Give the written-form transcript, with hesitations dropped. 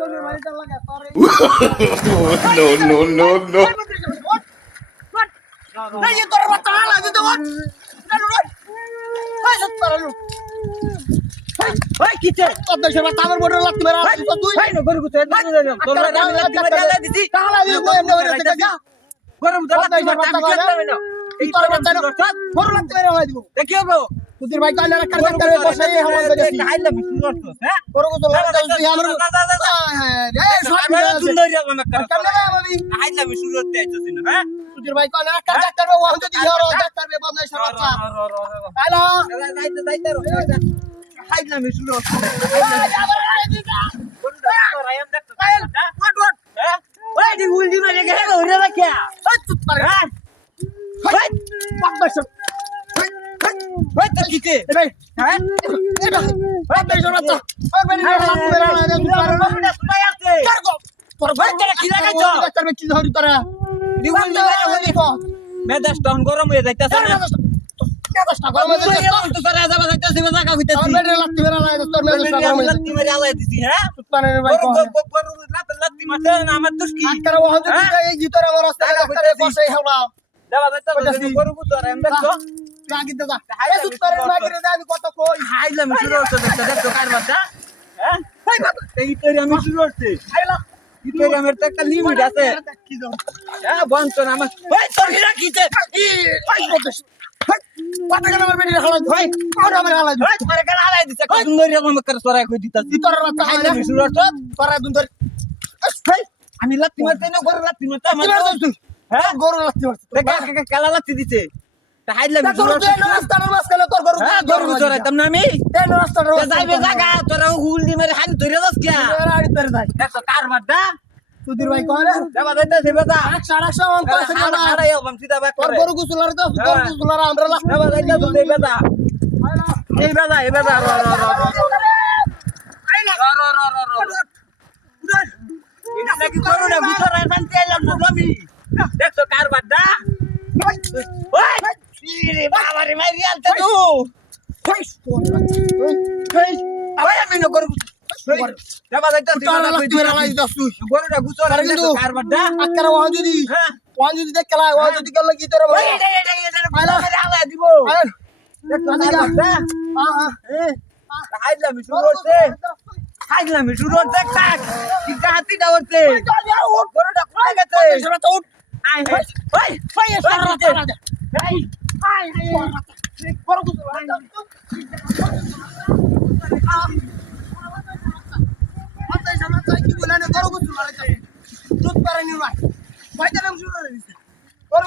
No, no, no, no. তোদের ভাই কাল রাখার করে বসাই হাওয়া বেজেছি খাইলা বিষ্ণু করছ হ্যাঁ করো তো তুই আমার এই সব সুন্দর রকম একটা কেমনে আমি খাইলা বিষ্ণু করতে আইছস না হ্যাঁ তোদের ভাই কাল রাখার করবে ও যদি হরো করবে বদলাই সরচ্চা হ্যালো যাইতে খাইলা বিষ্ণু করছ ওই দি উল্টি মারে গে ওরে রাখিয়া চুপ করে হ্যাঁ বদলাই সর ওই তো কিতে এই হ্যাঁ এটা বদলাই সরচ্চা ওই বেরি লাগতে বেরা না বাবুটা শুনাই আছে কারগো তোর ভাই তোরা কি লাগাইছো? করবে কি ধরি তোরা দি উল্টি মারে ওই মেজাজ তখন গরম হয়ে যাইতাছে না তো সারা যাবা যাইতাছে জায়গা হইতাছে লাত্তি মারে আলাই দিছি হ্যাঁ লাত্তি মারতে না আমার দোষ কি যাবা যাইতাছে গরু বুঝার এম দেখছো খাইলাম শুরু হচ্ছে দেখছো কারবারটা হ্যাঁ এই তৈরি আমি শুরু হচ্ছে এই তৈরি আমার তো একটা লিমিট আছে হ্যাঁ বঞ্চন আমার ওই তোর কি রাখিছে আমি লাত্তি মারতে না গরু লাত্তি মারতে হ্যাঁ গরু লাগতে কালা লাত্তি দিছে হাইলাম গরু চড়াইতাম না আমি যাইবে জাগা তোরা হুল দি মারে হানি ধরে যাস কিয়া দেখো কারবারটা সুধীর ভাই কয় যাবা যাইতাছে বেটা 100 অঙ্ক আছে না হারাই আলবাম সিধা ব্যাক তোর করে গরু গুছলার তো গরু গুছলার আমরা লাস্ট যাবা যাইতাছে বেটা এই বেটা এটা নাকি করো না ভিতরে শান্তি এলাম না আমি দেখছো কারবারটা ওই রে বাবা রে মাই রিয়াল তো ওই আমি না করব যাবা যাইতাছে গরুটা গুছরা দেখছো কারবারটা আকার ওয়া যদি হ্যাঁ ওয়া যদি দেখ খেলা ওয়া যদি গেল কি তোর ওই এটা আলা দিব দেখছো কারবারটা হাইলামি শুরু হচ্ছে হাইলামি শুরু হচ্ছে কাক কি হাতি দাওতে গরুটা কোথায় গেছে আই ওই গরু গুছলার গরু গুছলার দুধ পারে নি ভাই ভাই জানাম শুরু হয়ে গেছে গরু